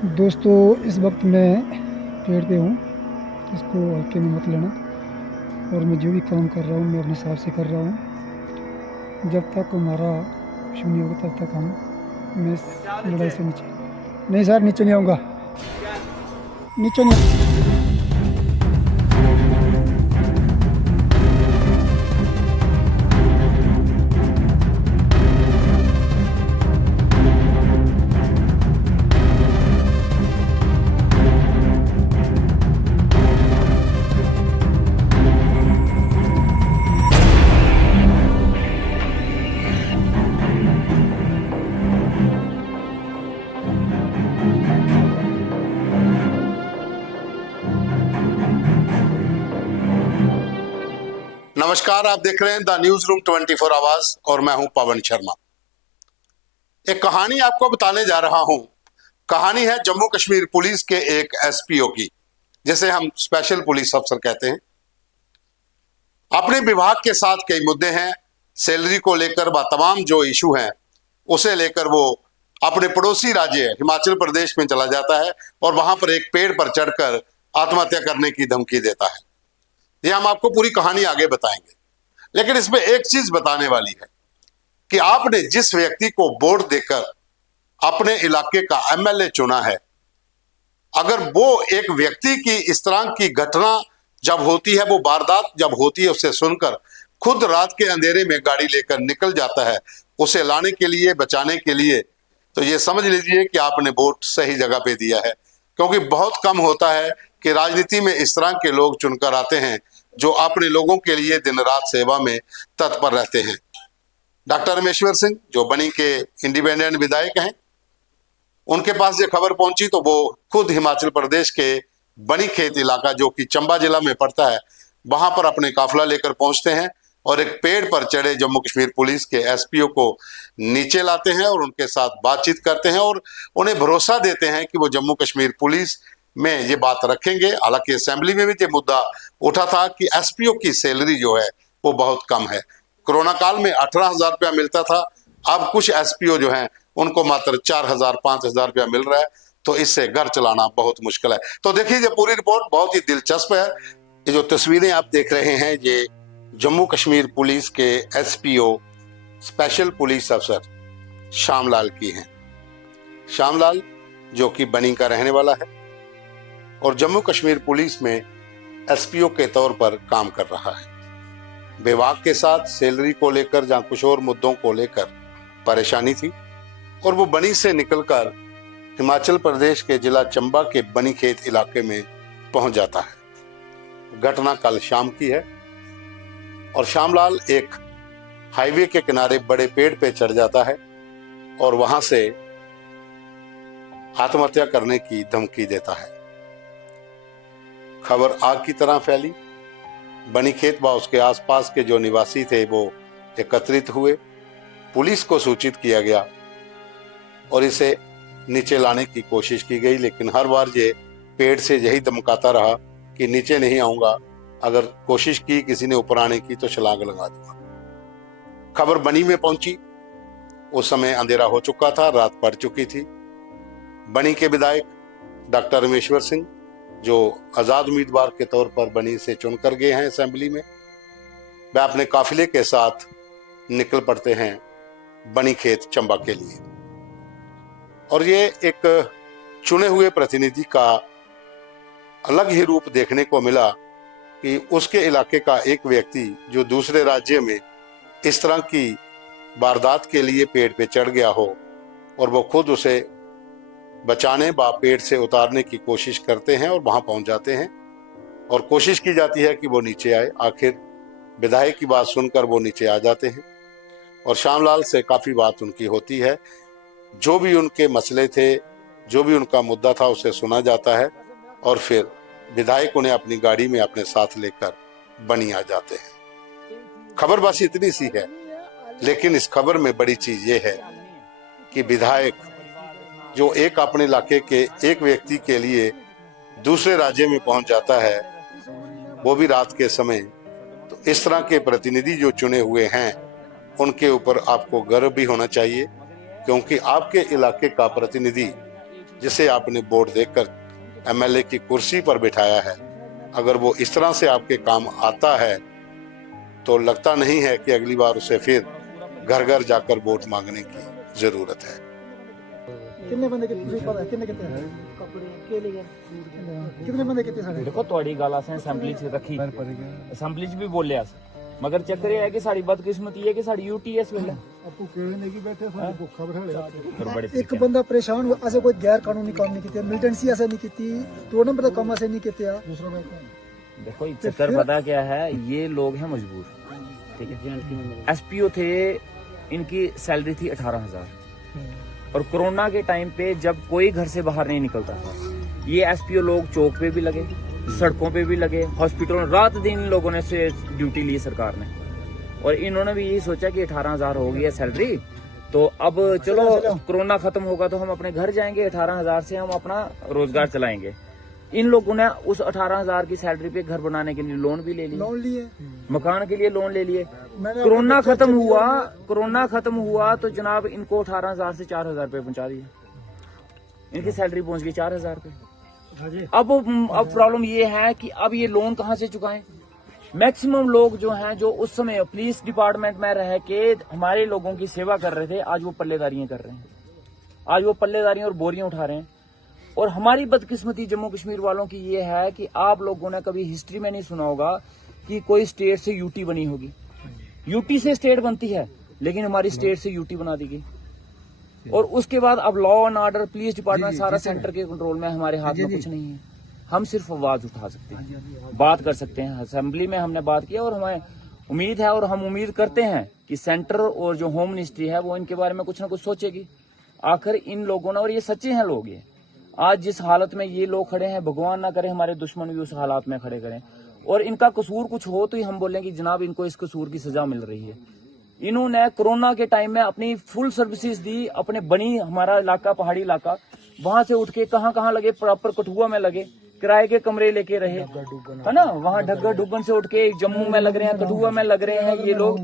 दोस्तों, इस वक्त मैं पेड़ पे हूँ। इसको हल्के में मत लेना। और मैं जो भी काम कर रहा हूँ मैं अपने हिसाब से कर रहा हूँ। जब तक हमारा कुछ नहीं होगा तब तक हम मैं इस लड़ाई से नीचे नहीं सर, नीचे नहीं आऊँगा। नीचे नहीं। नमस्कार, आप देख रहे हैं द न्यूज रूम 24 आवर्स और मैं हूं पवन शर्मा। एक कहानी आपको बताने जा रहा हूं। कहानी है जम्मू कश्मीर पुलिस के एक एसपीओ की, जिसे हम स्पेशल पुलिस अफसर कहते हैं। अपने विभाग के साथ कई मुद्दे हैं। सैलरी को लेकर व तमाम जो इशू हैं उसे लेकर वो अपने पड़ोसी राज्य हिमाचल प्रदेश में चला जाता है और वहां पर एक पेड़ पर चढ़कर आत्महत्या करने की धमकी देता है। ये हम आपको पूरी कहानी आगे बताएंगे, लेकिन इसमें एक चीज बताने वाली है कि आपने जिस व्यक्ति को वोट देकर अपने इलाके का एमएलए चुना है, अगर वो एक व्यक्ति की इस तरह की घटना जब होती है, वो वारदात जब होती है, उसे सुनकर खुद रात के अंधेरे में गाड़ी लेकर निकल जाता है उसे लाने के लिए, बचाने के लिए, तो ये समझ लीजिए कि आपने वोट सही जगह पे दिया है। क्योंकि बहुत कम होता है कि राजनीति में इस तरह के लोग चुनकर आते हैं जो अपने लोगों के लिए दिन रात सेवा में तत्पर रहते हैं। डॉक्टर रमेश्वर सिंह जो बनी के इंडिपेंडेंट विधायक हैं, उनके पास ये खबर पहुंची तो वो खुद हिमाचल प्रदेश के बनी खेत इलाका जो कि चंबा जिला में पड़ता है, वहां पर अपने काफिला लेकर पहुंचते हैं और एक पेड़ पर चढ़े जम्मू कश्मीर पुलिस के एसपीओ को नीचे लाते हैं और उनके साथ बातचीत करते हैं और उन्हें भरोसा देते हैं कि वो जम्मू कश्मीर पुलिस में ये बात रखेंगे। हालांकि असेंबली में भी ये मुद्दा उठा था कि एसपीओ की सैलरी जो है वो बहुत कम है। कोरोना काल में 18,000 रुपया मिलता था, अब कुछ एसपीओ जो हैं उनको मात्र 4,000 5,000 रुपया मिल रहा है, तो इससे घर चलाना बहुत मुश्किल है। तो देखिए, ये पूरी रिपोर्ट बहुत ही दिलचस्प है। ये जो तस्वीरें आप देख रहे हैं ये जम्मू कश्मीर पुलिस के एसपीओ स्पेशल पुलिस अफसर श्यामलाल की हैं। श्यामलाल जो कि बनी का रहने वाला है और जम्मू कश्मीर पुलिस में एसपीओ के तौर पर काम कर रहा है। विभाग के साथ सैलरी को लेकर या कुछ और मुद्दों को लेकर परेशानी थी और वो बनी से निकलकर हिमाचल प्रदेश के जिला चंबा के बनी खेत इलाके में पहुंच जाता है। घटना कल शाम की है और श्यामलाल एक हाईवे के किनारे बड़े पेड़ पे चढ़ जाता है और वहां से आत्महत्या करने की धमकी देता है। खबर आग की तरह फैली। बनी खेत व उसके आसपास के जो निवासी थे वो एकत्रित हुए, पुलिस को सूचित किया गया और इसे नीचे लाने की कोशिश की गई, लेकिन हर बार ये पेड़ से यही धमकाता रहा कि नीचे नहीं आऊंगा, अगर कोशिश की किसी ने ऊपर आने की तो छलांग लगा दूंगा। खबर बनी में पहुंची। उस समय अंधेरा हो चुका था, रात पड़ चुकी थी। बनी के विधायक डॉक्टर रमेश्वर सिंह जो आजाद उम्मीदवार के तौर पर बनी से चुनकर गए हैं असेंबली में, वह अपने काफिले के साथ निकल पड़ते हैं बनी खेत चंबा के लिए। और ये एक चुने हुए प्रतिनिधि का अलग ही रूप देखने को मिला कि उसके इलाके का एक व्यक्ति जो दूसरे राज्य में इस तरह की वारदात के लिए पेड़ पे चढ़ गया हो और वो खुद उसे बचाने व पेड़ से उतारने की कोशिश करते हैं और वहां पहुंच जाते हैं और कोशिश की जाती है कि वो नीचे आए। आखिर विधायक की बात सुनकर वो नीचे आ जाते हैं और श्यामलाल से काफी बात उनकी होती है। जो भी उनके मसले थे, जो भी उनका मुद्दा था, उसे सुना जाता है और फिर विधायक उन्हें अपनी गाड़ी में अपने साथ लेकर बनी आ जाते हैं। खबर बस इतनी सी है, लेकिन इस खबर में बड़ी चीज ये है कि विधायक जो एक अपने इलाके के एक व्यक्ति के लिए दूसरे राज्य में पहुंच जाता है, वो भी रात के समय, तो इस तरह के प्रतिनिधि जो चुने हुए हैं उनके ऊपर आपको गर्व भी होना चाहिए, क्योंकि आपके इलाके का प्रतिनिधि जिसे आपने वोट देकर एमएलए की कुर्सी पर बिठाया है, अगर वो इस तरह से आपके काम आता है तो लगता नहीं है कि अगली बार उसे फिर घर घर जाकर वोट मांगने की जरूरत है। कितने बंदे कितने कितने बंदे कितने साढ़े देखो थोड़ी गल असें असैंबली च रखी, असैंबली च भी बोले अस, मगर चक्कर यह है कि साड़ी बदकिस्मती है कि साड़ी यूटी है इस वेले। एक बंदा परेशान हुआ, असें कोई गैर कानूनी काम नहीं किया, मिलिटेंसी ऐसे नहीं की, 2 नंबर का काम ऐसे नहीं किया। देखो चक्कर पता क्या है, ये लोग हैं मजबूर, ठीक है। एसपीओ थे, इनकी सैलरी थी 18,000, और कोरोना के टाइम पे जब कोई घर से बाहर नहीं निकलता था, ये एसपीओ लोग चौक पे भी लगे, सड़कों पे भी लगे, हॉस्पिटलों, रात दिन इन लोगों ने से ड्यूटी ली सरकार ने, और इन्होंने भी यही सोचा कि 18,000 हो गई है सैलरी, तो अब चलो कोरोना खत्म होगा तो हम अपने घर जाएंगे, 18,000 से हम अपना रोजगार चलाएंगे। इन लोगों ने उस 18,000 की सैलरी पे घर बनाने के लिए लोन भी ले लिया, लोन लिए, मकान के लिए लोन ले लिए। कोरोना खत्म हुआ तो जनाब इनको 18,000 से 4,000 रुपए पहुंचा दिए, इनकी सैलरी पहुंच गई 4,000 रुपए। अब प्रॉब्लम ये है कि अब ये लोन कहाँ से चुकाएं। मैक्सिमम लोग जो हैं, जो उस समय पुलिस डिपार्टमेंट में रह के हमारे लोगों की सेवा कर रहे थे, आज वो पल्लेदारियां कर रहे हैं, आज वो पल्लेदारियां और बोरियां उठा रहे हैं। और हमारी बदकिस्मती जम्मू कश्मीर वालों की ये है कि आप लोगों ने कभी हिस्ट्री में नहीं सुना होगा कि कोई स्टेट से यूटी बनी होगी। यूटी से स्टेट बनती है, लेकिन हमारी स्टेट से यूटी बना दी गई, और उसके बाद अब law and order, police department सारा सेंटर के कंट्रोल में, हमारे हाथ में कुछ नहीं है। हम सिर्फ आवाज उठा सकते हैं, बात कर सकते हैं। असेंबली में हमने बात किया, और हमें उम्मीद है और हम उम्मीद करते हैं कि सेंटर और जो होम मिनिस्ट्री है वो इनके बारे में कुछ ना कुछ सोचेगी। आखिर इन लोगों ने, और ये सच्चे हैं लोग, ये आज जिस हालत में ये लोग खड़े हैं, भगवान ना करे हमारे दुश्मन भी उस हालात में खड़े करें, और इनका कसूर कुछ हो तो ही हम बोलें कि जनाब इनको इस कसूर की सजा मिल रही है। इन्होंने कोरोना के टाइम में अपनी फुल सर्विसेज दी, अपने बनी, हमारा इलाका पहाड़ी इलाका, वहां से उठ के कहाँ लगे, प्रॉपर कठुआ में लगे, किराए के कमरे लेके रहे, है ना, वहाँ ढग्गा डुगन से उठ के जम्मू में लग रहे हैं, कठुआ में लग रहे हैं ये लोग।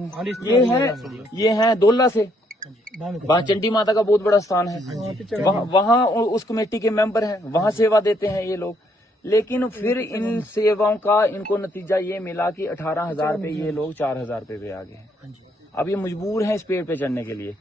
ये हैं दोला से, वहाँ चंडी माता का बहुत बड़ा स्थान है, वहाँ उस कमेटी के मेंबर हैं, वहाँ सेवा देते हैं ये लोग। लेकिन फिर इन सेवाओं का इनको नतीजा ये मिला कि 18,000 पे ये लोग 4,000 पे आ गए हैं। अब ये मजबूर हैं इस पेड़ पे चढ़ने के लिए।